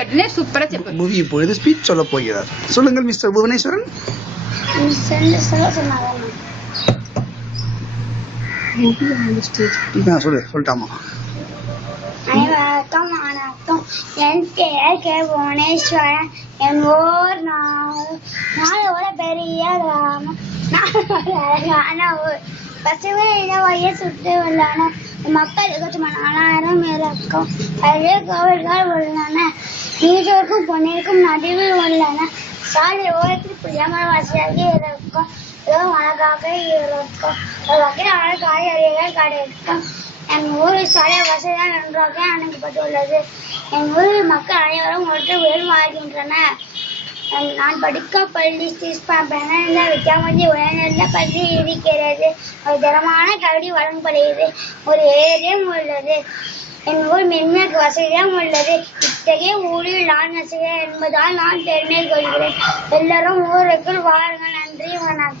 கட்டினே சூப்பரா செப்பு. மூவி இப்பொழுது ஸ்பீச் சொல்ல போகிறார். சொல்லுங்கள் மிஸ்டர் புவனேஸ்வரன். சொல்லிட்டாமா. வணக்கம் வணக்கம். என் பெயர் கே புவனேஸ்வரன். என் ஊர் நாளோட பெரிய கிராமம். அழகான ஊர். பசுமை இளவய சுற்றி உள்ளன. மக்களுக்கு 4000 இருக்கும். பழைய கோவில்கள் உள்ளன. நீச்சலுக்கும் பொன்னிற்கும் நடுவில் உள்ளன. சாலை ஓரத்தில் புளியமர வசதியாக இருக்கும். அழகாக இருக்கும். வகையான காய்கறிகள் கிடைக்கும். என் ஊரில் சாலை வசதியாக நன்றாக அமைக்கப்பட்டுள்ளது. என் ஊரில் மக்கள் அனைவரும் ஒன்று உயர் வாழ்கின்றனர். நான் படிக்கும் பள்ளி வித்யாமதி உயர்நிலை பள்ளி இருக்கிறது. ஒரு தரமான கல்வி வழங்கப்படுகிறது. ஒரு ஏரியம் உள்ளது. என் ஊர் மின்மின் வசதியும் உள்ளது. இத்தகைய ஊரில் நான் வசதியாக என்பதால் நான் பெருமை கொள்கிறேன். எல்லாரும் ஊருக்குள் வாருங்கள். நன்றி, வணக்கம்.